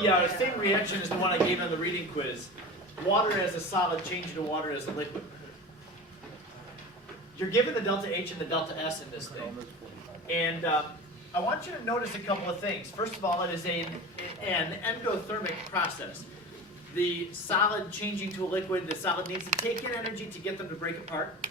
The same reaction as the one I gave on the reading quiz. Water as a solid changing to water as a liquid. You're given the delta H and the delta S in this thing. And I want you to notice a couple of things. First of all, it is an endothermic process. The solid changing to a liquid, the solid needs to take in energy to get them to break apart.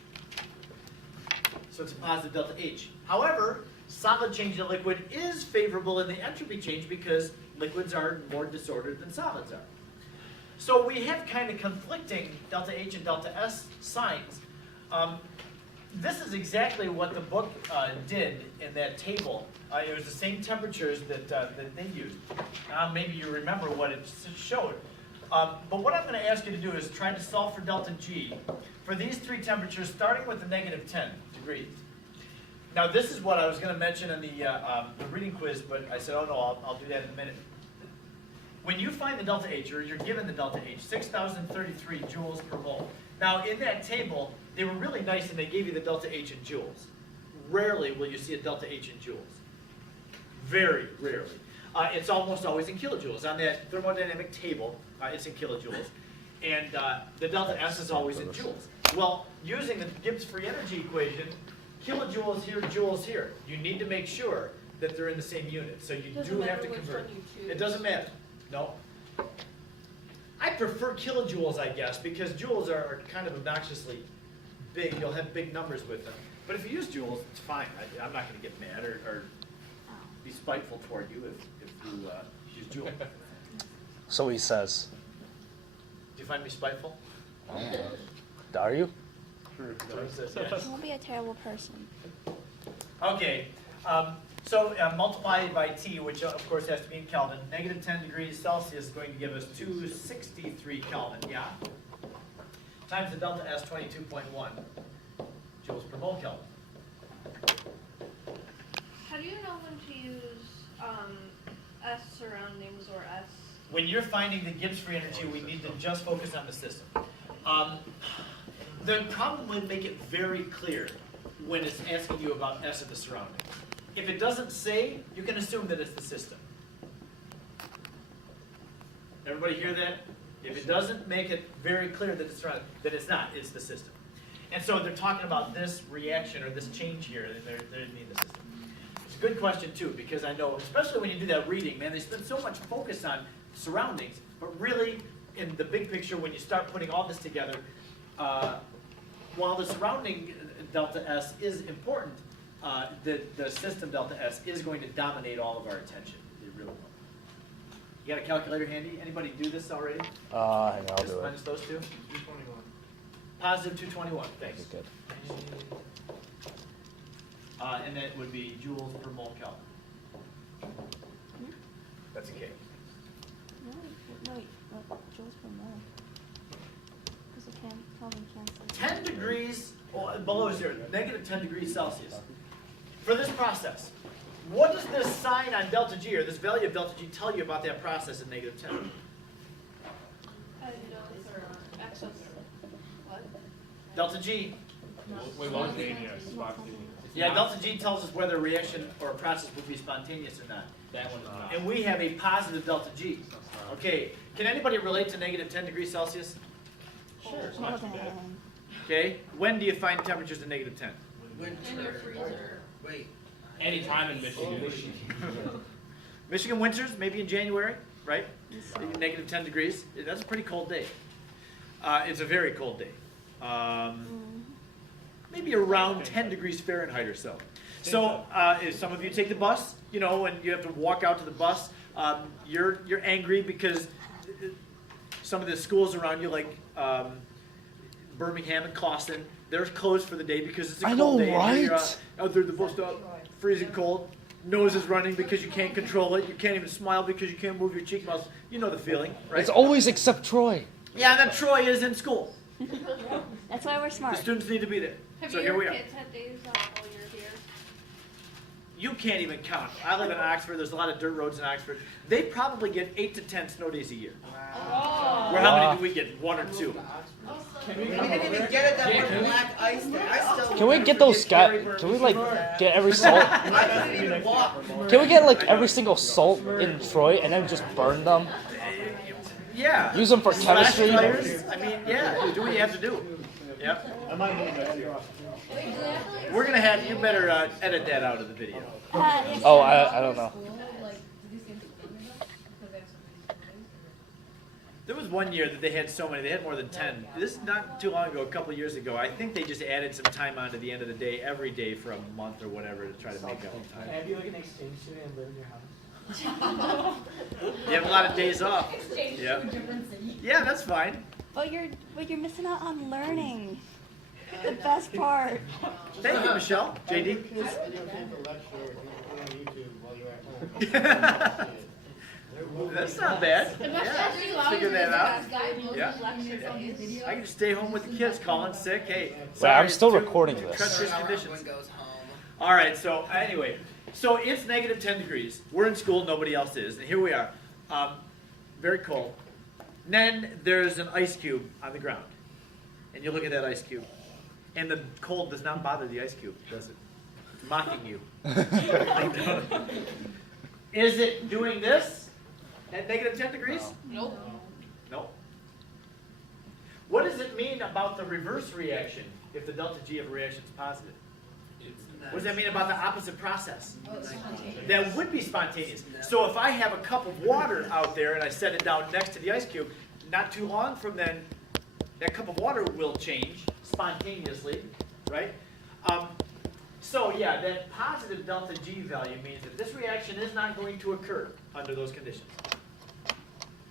So it's a positive delta H. However, solid change to liquid is favorable in the entropy change because liquids are more disordered than solids are. So we have kind of conflicting delta H and delta S signs. This is exactly what the book did in that table. It was the same temperatures that they used. Maybe you remember what it showed. But what I'm going to ask you to do is try to solve for delta G for these three temperatures starting with the negative 10 degrees. Now this is what I was going to mention in the reading quiz, but I said, oh no, I'll do that in a minute. When you find the delta H, or you're given the delta H, 6,033 joules per mole. Now in that table, they were really nice and they gave you the delta H in joules. Rarely will you see a delta H in joules. Very rarely. It's almost always in kilojoules. On that thermodynamic table, it's in kilojoules. And the delta S is always in joules. Well, using the Gibbs free energy equation, kilojoules here, joules here, you need to make sure that they're in the same unit. So you do have to convert. It doesn't matter. No. I prefer kilojoules, I guess, because joules are kind of obnoxiously big. You'll have big numbers with them. But if you use joules, it's fine. I'm not going to get mad or be spiteful toward you if you use joules. So he says. Do you find me spiteful? Are you? Don't be a terrible person. Okay. So multiply by T, which of course has to be in Kelvin. Negative 10 degrees Celsius is going to give us 263 Kelvin, yeah? Times the delta S, 22.1 joules per mole Kelvin. How do you know when to use S surroundings or S? When you're finding the Gibbs free energy, we need to just focus on the system. The problem would make it very clear when it's asking you about S in the surrounding. If it doesn't say, you can assume that it's the system. Everybody hear that? If it doesn't make it very clear that it's surrounding, that it's not, it's the system. And so they're talking about this reaction or this change here, and they mean the system. It's a good question too, because I know, especially when you do that reading, man, they spend so much focus on surroundings, but really, in the big picture, when you start putting all this together, while the surrounding delta S is important, the system delta S is going to dominate all of our attention. It really will. You got a calculator handy? Anybody do this already? I'll Just do it. minus those two? 221. Positive 221, thanks. Good. And that would be joules per mole Kelvin. That's a K. No, joules per mole. Because it can't, Kelvin cancels. 10 degrees below zero, negative 10 degrees Celsius. For this process, what does this sign on delta G, or this value of delta G, tell you about that process at negative 10? X of what? Delta G. Spontaneous. Yeah, delta G tells us whether a reaction or a process would be spontaneous or not. That one is not. And we have a positive delta G. Okay, can anybody relate to negative 10 degrees Celsius? Sure, it's not too bad. Okay, when do you find temperatures at negative 10? In your freezer. Wait. Anytime in Michigan. Michigan winters, maybe in January, right? Negative 10 degrees. That's a pretty cold day. It's a very cold day. Maybe around 10 degrees Fahrenheit or so. So if some of you take the bus, you know, when you have to walk out to the bus, you're angry because some of the schools around you, like Birmingham and Clawson, they're closed for the day because it's a cold day. Right? You're out there the bus stop, freezing cold, nose is running because you can't control it. You can't even smile because you can't move your cheek muscles. You know the feeling, right? It's always except Troy. Yeah, that Troy is in school. That's why we're The smart. students need to be there. Have So here we your are. kids had days off while you're here? You can't even count. I live in Oxford. There's a lot of dirt roads in Oxford. They probably get 8 to 10 snow days a year. Oh. Where how many do we get? 1 or 2? Also, We didn't even get it that we're black ice there. I still. Can we get those Can we like get every salt? I couldn't even walk. Can we get like every single salt in Troy and then just burn them? Yeah. Use them for Slash chemistry. tires. I mean, yeah. Do what you have to do. Yep. We're gonna have you better edit that out of the video. Yes. Oh, I don't know. There was one year that they had so many. They had more than 10. This is not too long ago, a couple of years ago. I think they just added some time on to the end of the day every day for a month or whatever to try to make up the time. Have you like an exchange student and live in your house? You have a lot of days off. Yeah. Yeah, that's fine. But you're missing out on learning. The best part. Thank you, Michelle. JD. That's not bad. Yeah. Figure that out. Yeah. I can just stay home with the kids, calling sick. Hey, Wait, I'm sorry, still too recording this. treacherous One conditions. goes home. All right. So anyway, so it's negative 10 degrees. We're in school. Nobody else is, and here we are. Very cold. Then there's an ice cube on the ground, and you look at that ice cube, and the cold does not bother the ice cube, does it? It's mocking you. Is it doing this at negative 10 degrees? Nope. No. What does it mean about the reverse reaction if the delta G of a reaction is positive? What does that mean about the opposite process? That would be spontaneous. So if I have a cup of water out there and I set it down next to the ice cube, not too long from then, that cup of water will change spontaneously, right? So yeah, that positive delta G value means that this reaction is not going to occur under those conditions.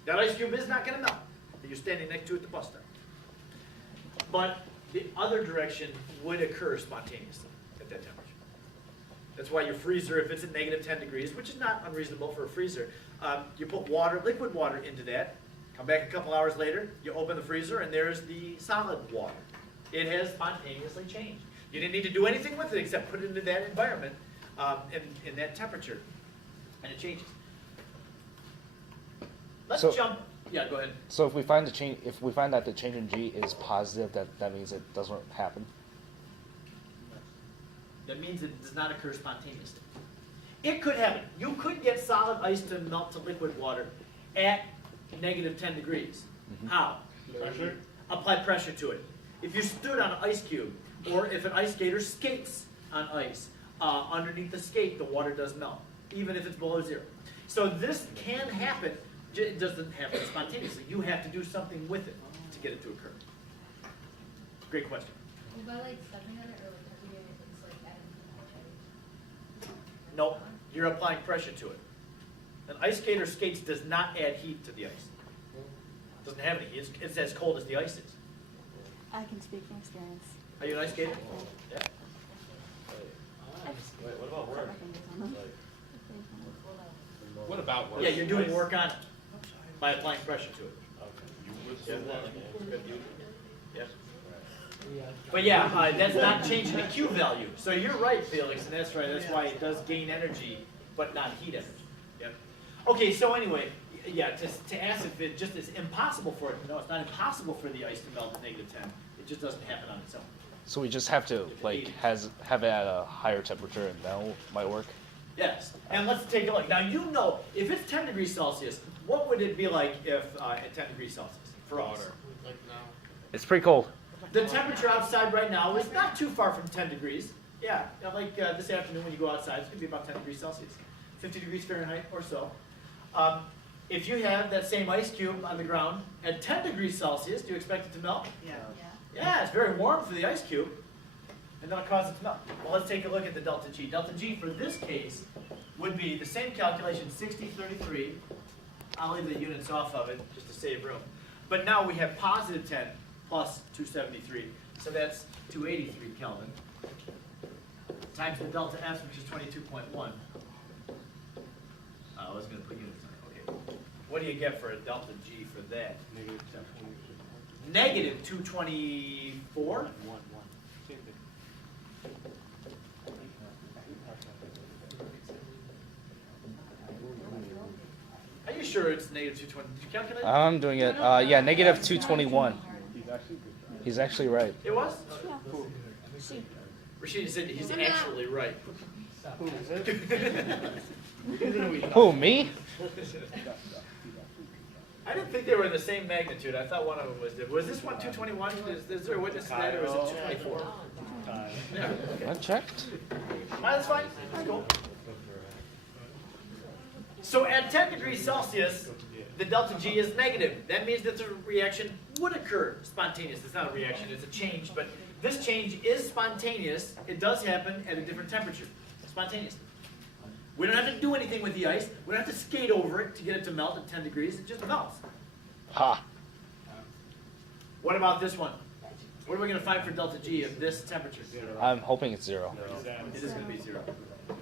That ice cube is not going to melt that you're standing next to at the bus stop. But the other direction would occur spontaneously at that temperature. That's why your freezer, if it's at negative 10 degrees, which is not unreasonable for a freezer, you put water, liquid water into that, come back a couple hours later, you open the freezer, and there's the solid water. It has spontaneously changed. You didn't need to do anything with it except put it into that environment in that temperature, and it changes. Let's So- jump. Yeah, go ahead. So if we find that the change in G is positive, that means it doesn't happen. That means it does not occur spontaneously. It could happen. You could get solid ice to melt to liquid water at negative 10 degrees. How? Pressure? Apply pressure to it. If you stood on an ice cube, or if an ice skater skates on ice, underneath the skate, the water does melt, even if it's below zero. So this can happen. It doesn't happen spontaneously. You have to do something with it to get it to occur. Great question. By like stepping on it or like touching it, it's like adding heat. No, you're applying pressure to it. An ice skater skates does not add heat to the ice. Doesn't have any heat. It's as cold as the ice is. I can speak from experience. Are you an ice skater? Yeah. Wait, what about work? What about work? Yeah, you're doing work on it by applying pressure to it. Yes. But yeah, that's not changing the Q value. So you're right, Felix, and that's right. That's why it does gain energy, but not heat energy. Yep. Okay, so anyway, yeah, to ask if it just is impossible for it. No, it's not impossible for the ice to melt at negative 10. It just doesn't happen on its own. So we just have to like have it at a higher temperature, and that might work. Yes, and let's take a look. Now you know, if it's 10 degrees Celsius, what would it be like if at 10 degrees Celsius for us? It's pretty cold. The temperature outside right now is not too far from 10 degrees. Yeah, like this afternoon when you go outside, it's going to be about 10 degrees Celsius, 50 degrees Fahrenheit or so. If you have that same ice cube on the ground at 10 degrees Celsius, do you expect it to melt? Yeah. Yeah, it's very warm for the ice cube, and that'll cause it to melt. Well, let's take a look at the delta G. Delta G for this case would be the same calculation, 6033. I'll leave the units off of it just to save room. But now we have positive 10 plus 273. So that's 283 Kelvin times the delta S, which is 22.1. I was going to put units on it. Okay. What do you get for a delta G for that? Negative 224? Are you sure it's negative 220? Did you calculate it? I'm doing it. Yeah, negative 221. He's actually right. It was? Yeah. She. Rashida said he's actually right. Who, me? I didn't think they were in the same magnitude. I thought one of them was. Was this one 221? Is there a witness to that, or was it 224? Yeah. Okay. I checked. That's fine. That's cool. So at 10 degrees Celsius, the delta G is negative. That means that the reaction would occur spontaneous. It's not a reaction, it's a change, but this change is spontaneous. It does happen at a different temperature, spontaneously. We don't have to do anything with the ice. We don't have to skate over it to get it to melt at 10 degrees. It just melts. Ha. What about this one? What are we going to find for delta G at this temperature? I'm hoping it's 0. It is going to be 0.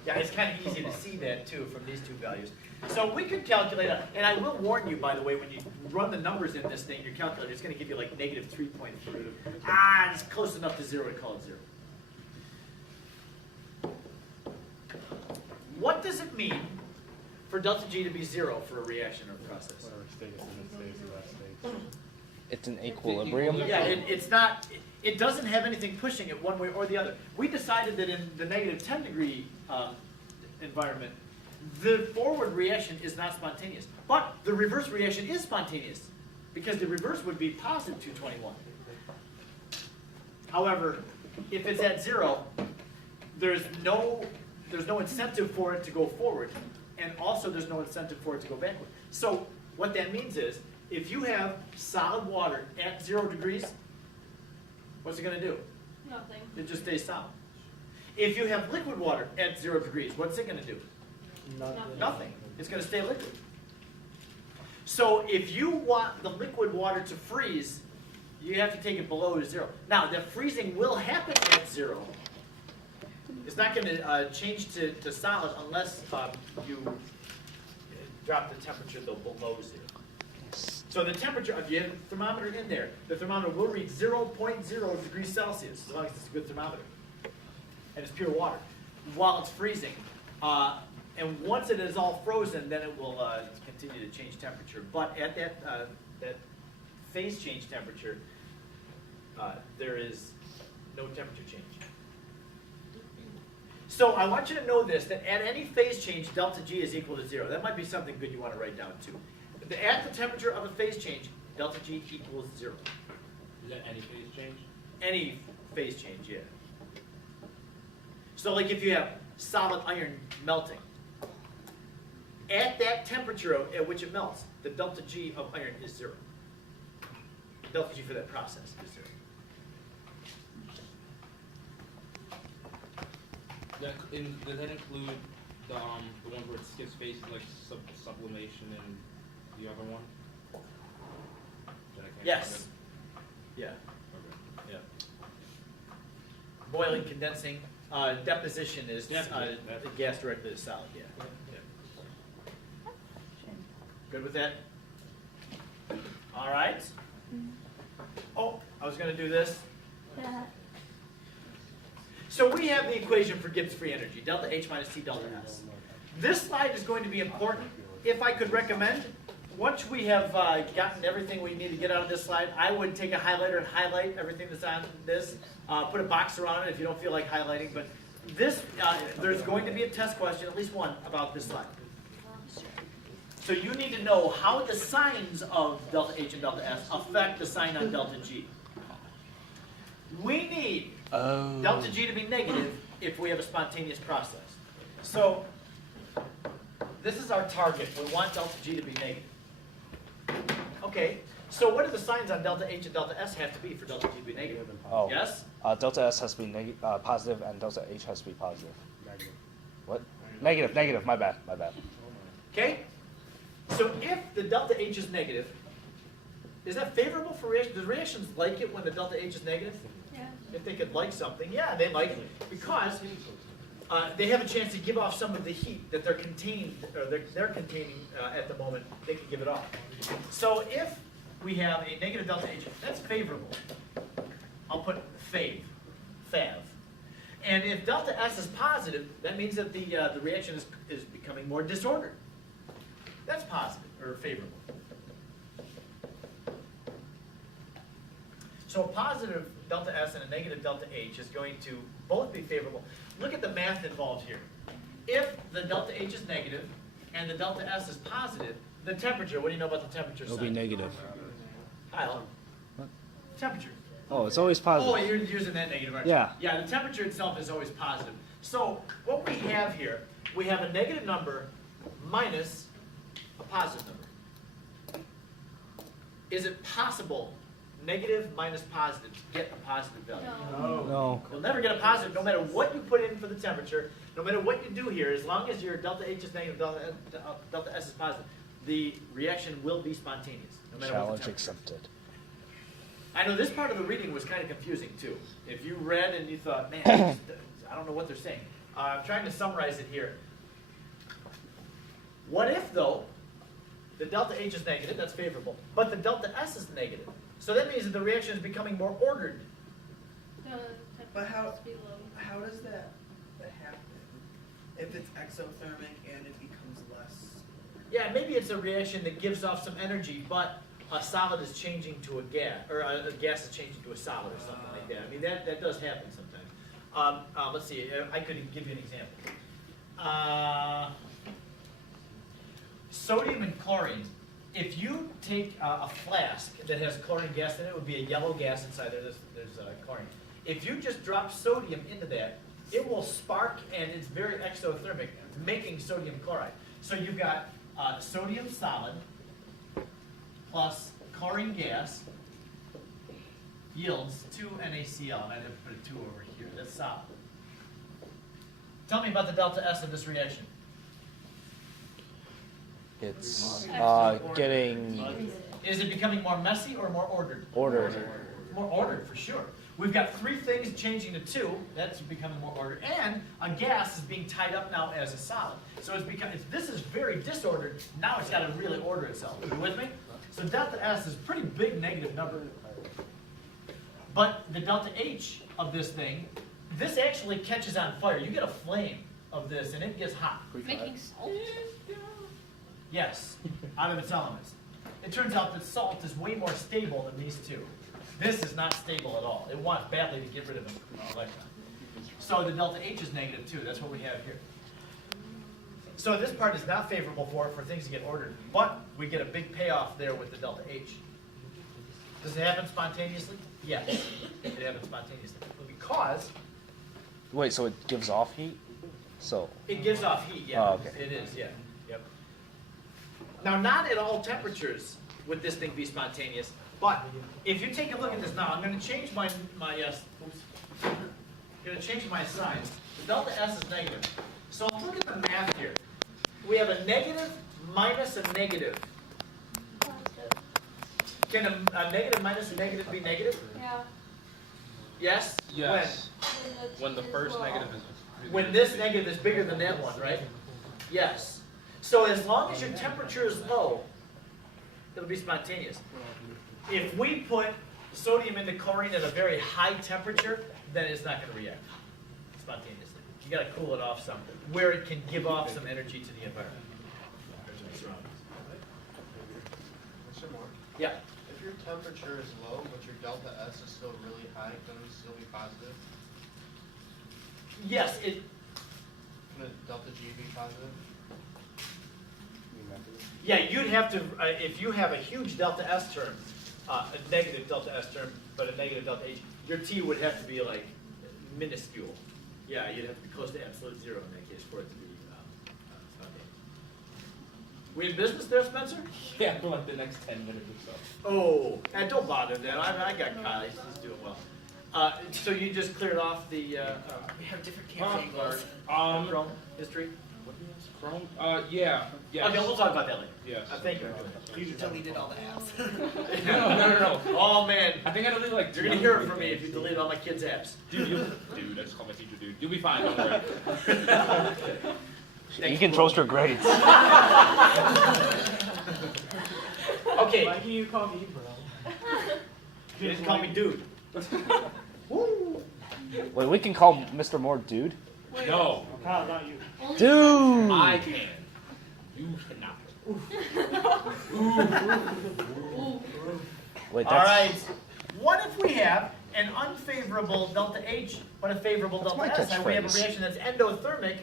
Yeah, it's kind of easy to see that too from these two values. So we could calculate, and I will warn you, by the way, when you run the numbers in this thing, your calculator, it's going to give you like negative 3.3. It's close enough to 0 to call it 0. What does it mean for delta G to be 0 for a reaction or process? It's an equilibrium. Yeah, it's not. It doesn't have anything pushing it one way or the other. We decided that in the negative 10 degree environment, the forward reaction is not spontaneous, but the reverse reaction is spontaneous, because the reverse would be positive 221. However, if it's at 0, there's no incentive for it to go forward, and also there's no incentive for it to go backward. So what that means is, if you have solid water at 0 degrees, what's it going to do? Nothing. It just stays solid. If you have liquid water at 0 degrees, what's it going to do? Nothing. It's going to stay liquid. So if you want the liquid water to freeze, you have to take it below 0. Now, the freezing will happen at 0. It's not going to change to solid unless you drop the temperature below 0. So the temperature, if you have a thermometer in there, the thermometer will read 0.0 degrees Celsius, as long as it's a good thermometer. And it's pure water, while it's freezing. And once it is all frozen, then it will continue to change temperature. But at that phase change temperature, there is no temperature change. So I want you to know this, that at any phase change, delta G is equal to 0. That might be something good you want to write down too. At the temperature of a phase change, delta G equals 0. Is that any phase change? Any phase change, yeah. So like if you have solid iron melting, at that temperature at which it melts, the delta G of iron is 0. Delta G for that process is 0. Does that include the ones where it skips phases like sublimation and the other one? That I can't Yes. remember? Yeah. Okay. Yeah. Boiling, condensing, deposition is Definitely. gas directly to solid. Yeah. Good with that? All right. Oh, I was going to do this. Yeah. So we have the equation for Gibbs free energy, delta H minus T delta S. This slide is going to be important. If I could recommend, once we have gotten everything we need to get out of this slide, I would take a highlighter and highlight everything that's on this. Put a box around it if you don't feel like highlighting. But this, there's going to be a test question, at least one, about this slide. So you need to know how the signs of delta H and delta S affect the sign on delta G. We need delta G to be negative if we have a spontaneous process. So this is our target. We want delta G to be negative. Okay, so what do the signs on delta H and delta S have to be for delta G to be negative? Oh. Yes? Delta S has to be positive and delta H has to be positive. What? Negative. My bad. Okay? So if the delta H is negative, is that favorable for reactions? Does reactions like it when the delta H is negative? Yeah. If they could like something, yeah, they like it because they have a chance to give off some of the heat that they're containing at the moment. They can give it off. So if we have a negative delta H, that's favorable. I'll put fav. And if delta S is positive, that means that the reaction is becoming more disordered. That's positive or favorable. So a positive delta S and a negative delta H is going to both be favorable. Look at the math involved here. If the delta H is negative and the delta S is positive, the temperature, what do you know about the temperature It'll sign? be negative. Kyle. What? Temperature. Oh, it's always Oh, positive. you're using that negative, aren't you? Yeah. Yeah, the temperature itself is always positive. So what we have here, we have a negative number minus a positive number. Is it possible, negative minus positive, to get a positive value? No. No. You'll never get a positive, no matter what you put in for the temperature, no matter what you do here, as long as your delta H is negative, delta S is positive, the reaction will be spontaneous, no matter what the Challenge temperature. accepted. I know this part of the reading was kind of confusing too. If you read and you thought, man, I don't know what they're saying. I'm trying to summarize it here. What if though, the delta H is negative, that's favorable, but the delta S is negative? So that means that the reaction is becoming more ordered. No, the But how- temperature must be low. How does that happen? If it's exothermic and it becomes less. Yeah, maybe it's a reaction that gives off some energy, but a solid is changing to a gas, or a gas is changing to a solid or something like that. I mean, that does happen sometimes. Let's see, I could give you an example. Sodium and chlorine. If you take a flask that has chlorine gas in it, it would be a yellow gas inside there, there's chlorine. If you just drop sodium into that, it will spark and it's very exothermic, making sodium chloride. So you've got sodium solid plus chlorine gas yields 2 NaCl, and I didn't put a 2 over here, that's solid. Tell me about the delta S of this reaction. It's getting Is it becoming more messy or more ordered? ordered. More ordered, for sure. We've got 3 things changing to 2, that's becoming more ordered, and a gas is being tied up now as a solid. So this is very disordered, now it's got to really order itself. Are you with me? So delta S is a pretty big negative number. But the delta H of this thing, this actually catches on fire. You get a flame of this and it gets hot. Making salt? Yes, out of its elements. It turns out that salt is way more stable than these two. This is not stable at all. It wants badly to get rid of an electron. So the delta H is negative too. That's what we have here. So this part is not favorable for things to get ordered, but we get a big payoff there with the delta H. Does it happen spontaneously? Yes, it happens spontaneously. Because Wait, so it gives off heat? So it gives off heat, yeah. Oh, okay. It is, yeah. Yep. Now, not at all temperatures would this thing be spontaneous, but if you take a look at this now, I'm going to change my oops. I'm going to change my signs. The delta S is negative. So look at the math here. We have a negative minus a negative. Can a negative minus a negative be negative? Yeah. Yes? Yes. When the first negative is. When this negative is bigger than that one, right? Yes. So as long as your temperature is low, it'll be spontaneous. If we put sodium into chlorine at a very high temperature, then it's not going to react spontaneously. You got to cool it off some, where it can give off some energy to the environment. Mr. Moore, Yeah. if your temperature is low, but your delta S is still really high, can it still be positive? Yes. Can the delta G be positive? Yeah. You'd have to if you have a huge delta S term, a negative delta S term, but a negative delta H, your T would have to be like minuscule. Yeah, you'd have to be close to absolute zero in that case for it to be spontaneous. We in business there, Spencer? Yeah, for like the next 10 minutes or so. Oh, and don't bother then. I got Kyle. He's doing well. So you just cleared off the We have different camera angles. Chrome history? Chrome? Yeah. Yes. Okay, we'll talk about that later. Yes. Thank you. You deleted all the apps. No. Oh man, I think I deleted like you're gonna hear it from me if you delete all my kids' apps. Dude, I just call my teacher dude. You'll be fine, don't worry. you can post your grades. Okay, Why do you call me bro? you just call me dude. Woo. Wait, we can call Mr. Moore dude? No, Kyle, not you. Dude! I can. You cannot. Wait, All right, What if we have an unfavorable delta H, but a favorable That's my delta S? And we have a catchphrase. reaction that's endothermic,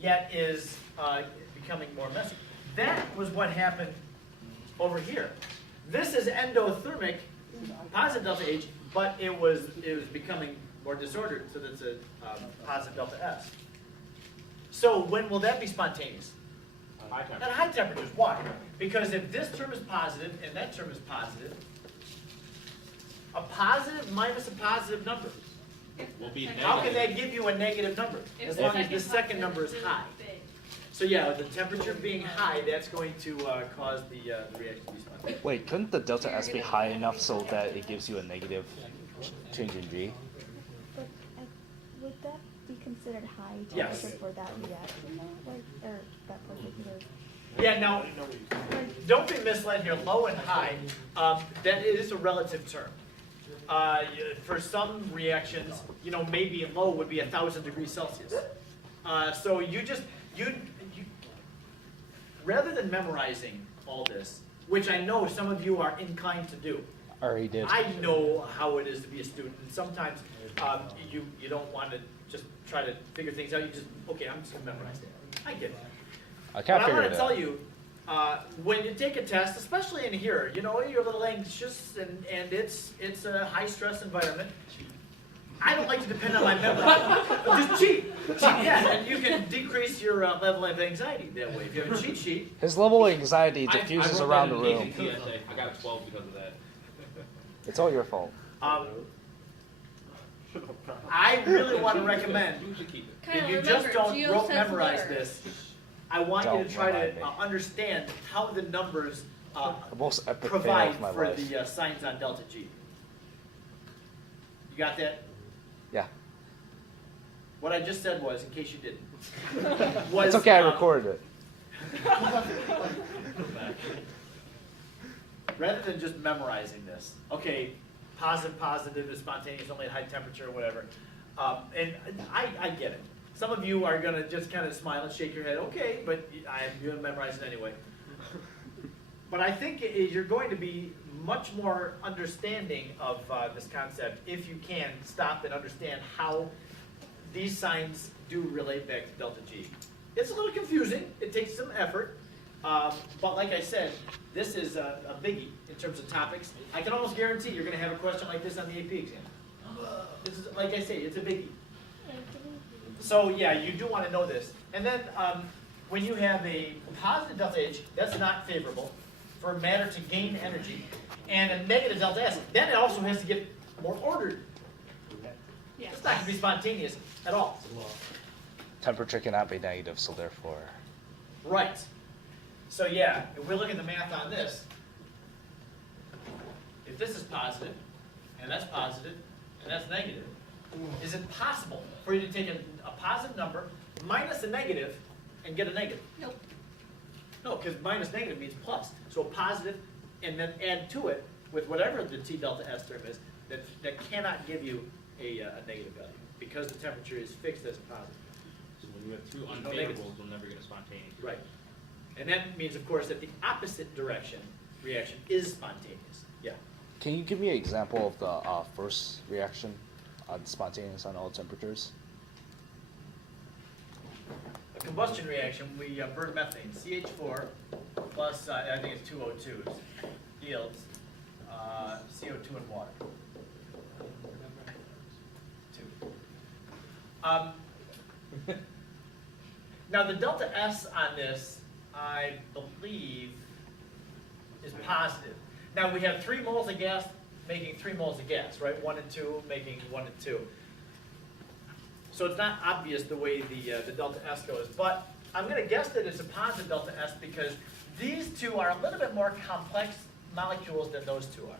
yet is becoming more messy. That was what happened over here. This is endothermic, positive delta H, but it was becoming more disordered, so that's a positive delta S. So when will that be spontaneous? High At temperature. high temperatures. Why? Because if this term is positive and that term is positive, a positive minus a positive number, Will be how can negative. that give you a negative number? If As the long as the second second part number is really high. big. So yeah, with the temperature being high, that's going to cause the reaction to be spontaneous. Wait, couldn't the delta S be high enough so that it gives you a negative change in G? But would that be considered high Yes. temperature for that reaction though? Like, or that particular? Yeah, now, don't be misled here, low and high, that is a relative term. For some reactions, maybe low would be 1,000 degrees Celsius. So you rather than memorizing all this, which I know some of you are inclined to do, Already did. I know how it is to be a student, and sometimes you don't want to just try to figure things out, okay, I'm just gonna memorize it. I get it. I But can't I figure want it to out. tell you, when you take a test, especially in here, you're a little anxious and it's a high stress environment. I don't like to depend on my memory. Just cheat. Yeah, and you can decrease your level of anxiety that way. If you have a cheat sheet, His level of anxiety I diffuses wrote around that the in room. ACT. I got a 12 because of that. It's all your fault. I really want to recommend You should keep it. that Kyle, you remember, just don't Geo rote says memorize letter. this. I want you Don't to try remind to me. understand how the numbers The most epic fail provide of my for life. the signs on delta G. You got that? Yeah. What I just said was, in case you didn't, was It's okay, I recorded it. rather than just memorizing this, okay, positive is spontaneous only at high temperature or whatever, and I get it. Some of you are gonna just kind of smile and shake your head, okay, but I'm gonna memorize it anyway. But I think you're going to be much more understanding of this concept if you can stop and understand how these signs do relate back to delta G. It's a little confusing, it takes some effort, but like I said, this is a biggie in terms of topics. I can almost guarantee you're gonna have a question like this on the AP exam. This is, like I say, it's a biggie. So yeah, you do want to know this. And then when you have a positive delta H, that's not favorable for matter to gain energy, and a negative delta S, then it also has to get more ordered. It's not going to be spontaneous at all. Temperature cannot be negative, so therefore. Right. So yeah, if we look at the math on this, if this is positive, and that's positive, and that's negative, is it possible for you to take a positive number minus a negative and get a negative? Nope. No, because minus negative means plus. So a positive, and then add to it with whatever the T delta S term is, that cannot give you a negative value because the temperature is fixed as a positive. So when you have two No negatives. unfavorables, you'll never get a spontaneous. Right. And that means, of course, that the opposite direction reaction is spontaneous. Yeah. Can you give me an example of the first reaction on spontaneous on all temperatures? A combustion reaction, we burn methane, CH4 plus, I think it's two O2s, yields CO2 and water. Two. Now the delta S on this, I believe, is positive. Now we have 3 moles of gas making 3 moles of gas, right? 1 and 2 making 1 and 2. So it's not obvious the way the delta S goes, but I'm going to guess that it's a positive delta S because these two are a little bit more complex molecules than those two are.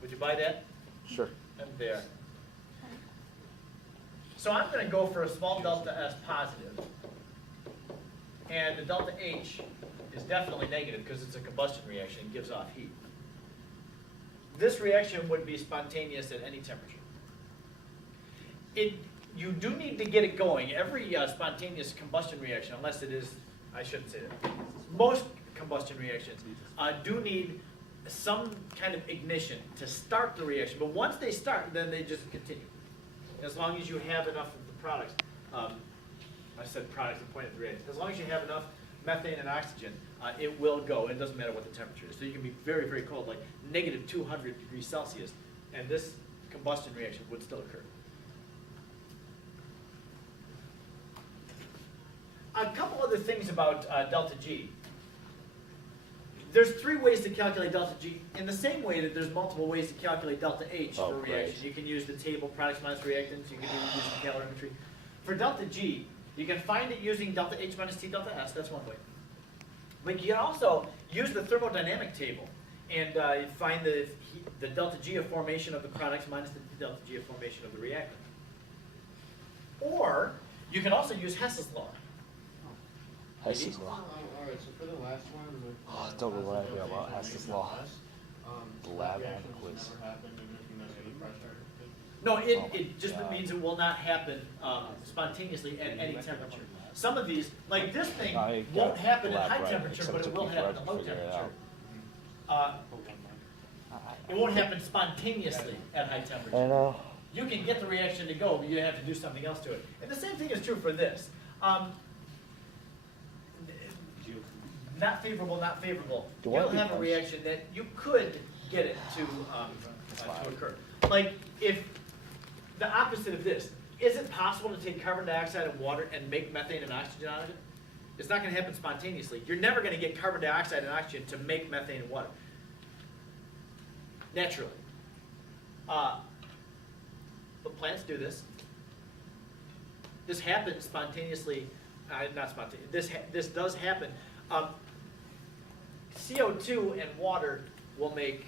Would you buy that? Sure. And there. So I'm going to go for a small delta S positive, and the delta H is definitely negative because it's a combustion reaction, it gives off heat. This reaction would be spontaneous at any temperature. You do need to get it going. Every spontaneous combustion reaction, unless it is, I shouldn't say that, most combustion reactions do need some kind of ignition to start the reaction. But once they start, then they just continue. As long as you have enough of the products, I said products and pointed at the reaction. As long as you have enough methane and oxygen, it will go. It doesn't matter what the temperature is. So you can be very, very cold, like negative 200 degrees Celsius, and this combustion reaction would still occur. A couple other things about delta G. There's 3 ways to calculate delta G, in the same way that there's multiple ways to calculate delta H Oh, for a reaction. great. You can use the table products minus reactants, you can use the calorimetry. For delta G, you can find it using delta H minus T delta S, that's one way. But you can also use the thermodynamic table and find the delta G of formation of the products minus the delta G of formation of the reactant. Or, you can also use Hess's law. Hess's law. Alright, so for the last one with. Oh, don't remind me about Hess's law. The lab reactions and quiz. never happened even if you measure the pressure. No, Oh my it just God. means it will not happen spontaneously at any temperature. Some of these, like this thing, I won't got happen at lab high right, temperature, except but it it took will me happen forever at to low figure it temperature. out. It won't happen spontaneously at high I temperature. know. You can get the reaction to go, but you have to do something else to it. And the same thing is true for this. Not favorable, not favorable. Do You'll I have a be- reaction that you could get it to occur. Like if the opposite of this, is it possible to take carbon dioxide and water and make methane and oxygen out of it? It's not going to happen spontaneously. You're never going to get carbon dioxide and oxygen to make methane and water naturally. But plants do this. This happens spontaneously, not spontaneously. This does happen. CO2 and water will make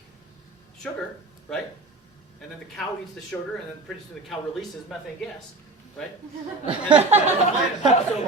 sugar, right? And then the cow eats the sugar, and then pretty soon the cow releases methane gas, right? And the plant also